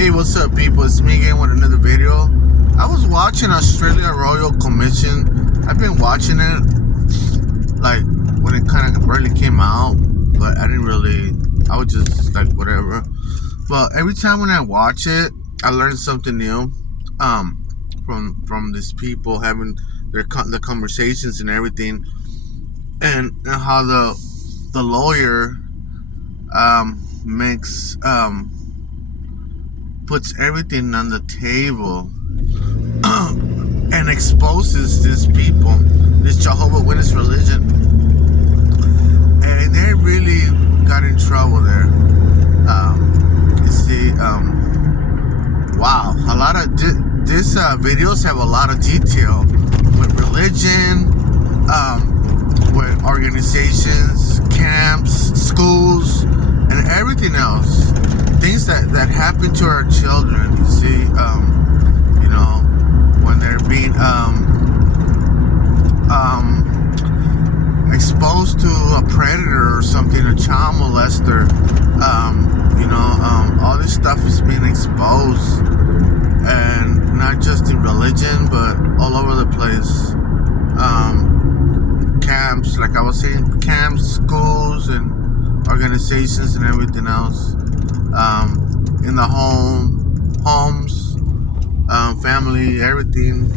Hey, what's up, people? It's me again with another video. I was watching Australia Royal Commission. I've been watching it like when it kind of barely came out, but I didn't really. I was just like whatever. But every time when I watch it, I learn something new. From these people having the conversations and everything, and how the lawyer makes puts everything on the table and exposes these people, this Jehovah's Witness religion, and they really got in trouble there. You see, wow, a lot of these videos have a lot of detail with religion, with organizations, camps, schools, and everything else. Things that happen to our children. You see, when they're being exposed to a predator or something, a child molester. All this stuff is being exposed, and not just in religion, but all over the place. Camps, like I was saying, camps, schools, and organizations, and everything else. In the homes, family, everything.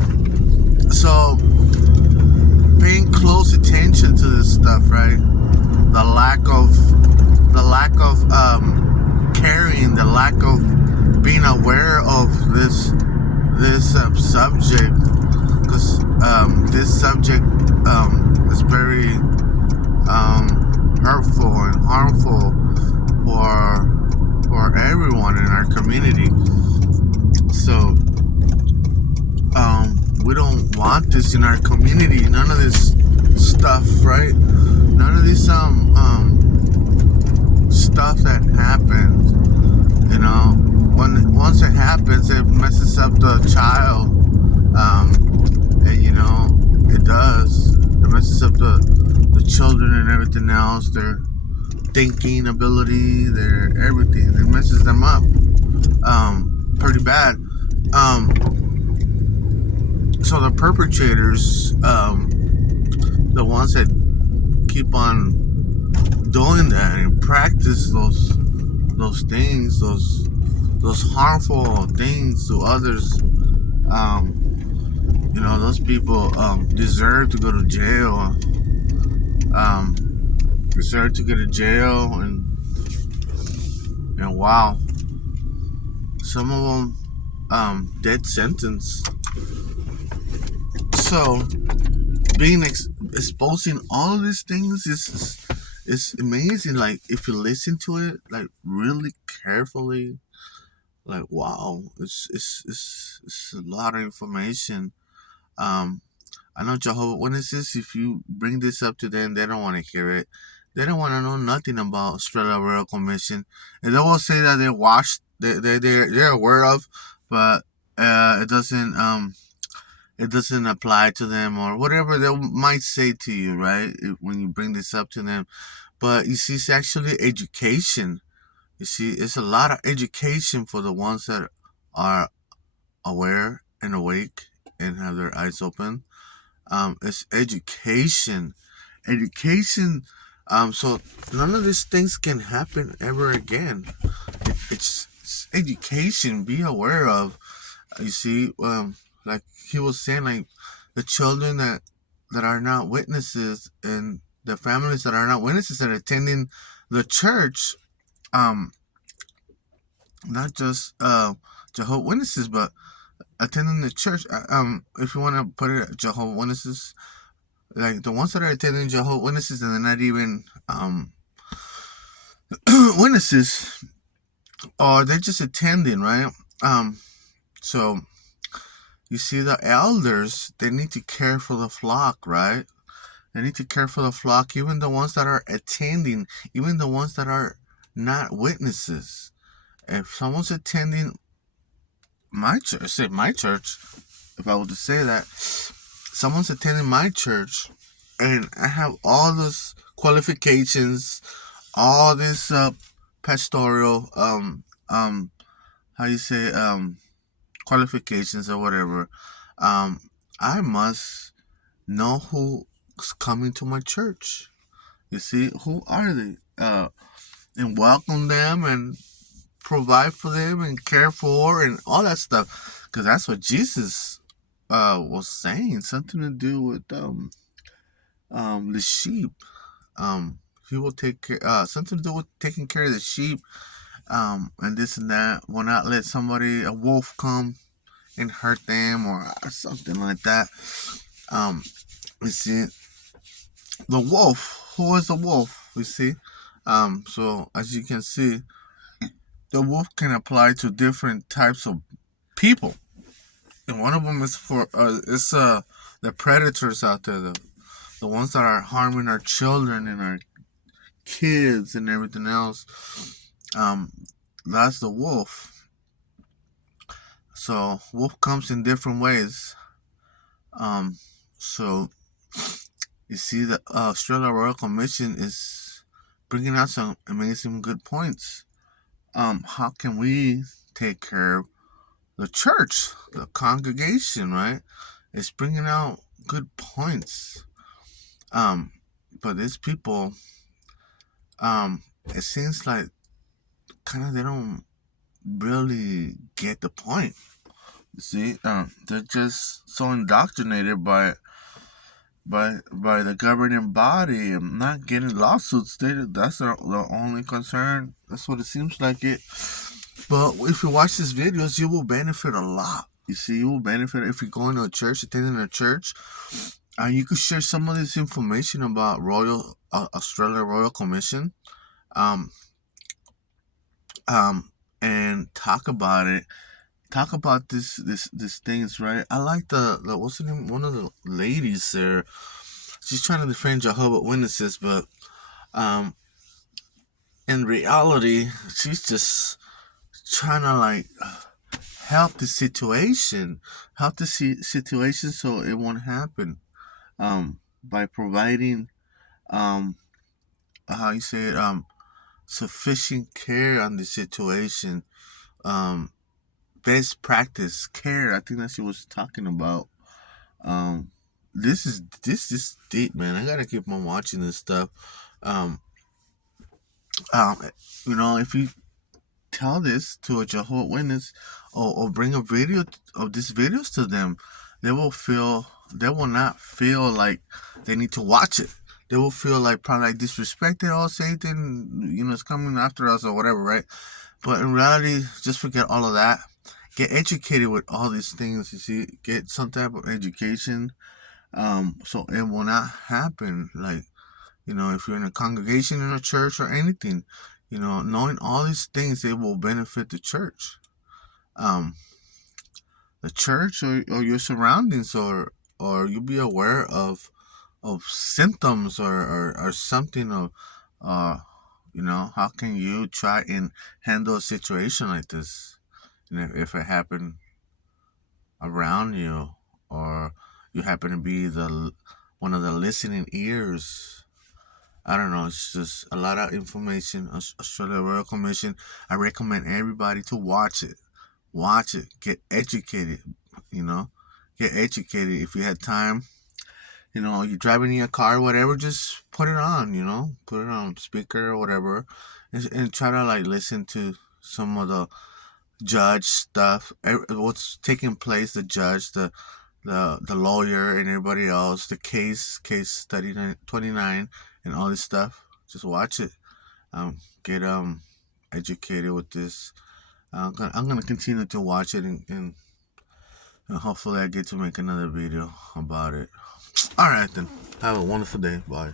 So, paying close attention to this stuff, right? The lack of caring, the lack of being aware of this subject, because this subject is very hurtful and harmful for everyone in our community. So we don't want this in our community. None of this stuff, right? None of this stuff that happens. Once it happens, it messes up the child, and it does. It messes up the children and everything else. Their thinking ability, their everything. It messes them up, pretty bad. So the perpetrators, the ones that keep on doing that and practice those things, those harmful things to others, those people deserve to go to jail. Deserve to go to jail, and wow, some of them death sentence. So being exposing all of these things is amazing. Like, if you listen to it like really carefully, like, wow, it's a lot of information. I know Jehovah's Witnesses, if you bring this up to them, they don't want to hear it. They don't want to know nothing about Australia Royal Commission, and they will say that they're watched, they're aware of, but it doesn't apply to them, or whatever they might say to you, right? When you bring this up to them. But you see, it's actually education. You see, it's a lot of education for the ones that are aware and awake and have their eyes open. It's education. So none of these things can happen ever again. It's education. Be aware of. You see, like he was saying, like the children that are not witnesses, and the families that are not witnesses that are attending the church. Not just Jehovah's Witnesses, but attending the church. If you want to put it, Jehovah's Witnesses, like the ones that are attending Jehovah's Witnesses and they're not even witnesses, or they're just attending, right? So you see, the elders, they need to care for the flock, right? They need to care for the flock, even the ones that are attending, even the ones that are not witnesses. If someone's attending my church, if I were to say that, someone's attending my church, and I have all those qualifications, all this pastoral how you say, qualifications or whatever, um, I must know who's coming to my church. You see, who are they? And welcome them and provide for them and care for and all that stuff, because that's what Jesus was saying. Something to do with the sheep. Um, he will take care. Something to do with taking care of the sheep. And this and that. Will not let somebody, a wolf, come and hurt them or something like that. Um, you see, the wolf. Who is the wolf? You see. So as you can see, the wolf can apply to different types of people, and one of them is for the predators out there, the ones that are harming our children and our kids and everything else. Um, that's the wolf. So wolf comes in different ways. Um, so you see, the Australia Royal Commission is bringing out some amazing good points. How can we take care of the church, the congregation, right? It's bringing out good points. Um, but these people, it seems like kind of they don't really get the point. You see, they're just so indoctrinated by the governing body and not getting lawsuits. That's the only concern. That's what it seems like it. But if you watch these videos, you will benefit a lot. You see, you will benefit if you go into a church, attending a church, and you could share some of this information about Australia Royal Commission, um, and talk about it. Talk about this things, right? I like the what's the name? One of the ladies there. She's trying to defend Jehovah Witnesses, but um, in reality, she's just trying to like help the situation, situation so it won't happen. By providing how you say it, sufficient care on the situation, um, best practice care. I think that's what she was talking about. Um, this is deep, man. I gotta keep on watching this stuff. Um, um, if you tell this to a Jehovah Witness, or bring a video of these videos to them, they will not feel like they need to watch it. They will feel like probably like disrespected. Oh, Satan, is coming after us or whatever, right? But in reality, just forget all of that. Get educated with all these things. You see, get some type of education, so it will not happen. Like, if you're in a congregation in a church or anything, knowing all these things, it will benefit the church, um, or your surroundings, or you'll be aware of symptoms or something of, how can you try and handle a situation like this, if it happened around you, or you happen to be the one of the listening ears. I don't know. It's just a lot of information. Australia Royal Commission. I recommend everybody to watch it. Watch it. Get educated. You know, get educated. If you had time, you're driving in your car, whatever. Just put it on. Put it on speaker or whatever, and try to like listen to some of the judge stuff. What's taking place? The judge, the lawyer, and everybody else. The case study 29, and all this stuff. Just watch it. Get educated with this. I'm gonna continue to watch it, and hopefully I get to make another video about it. All right then. Have a wonderful day. Bye.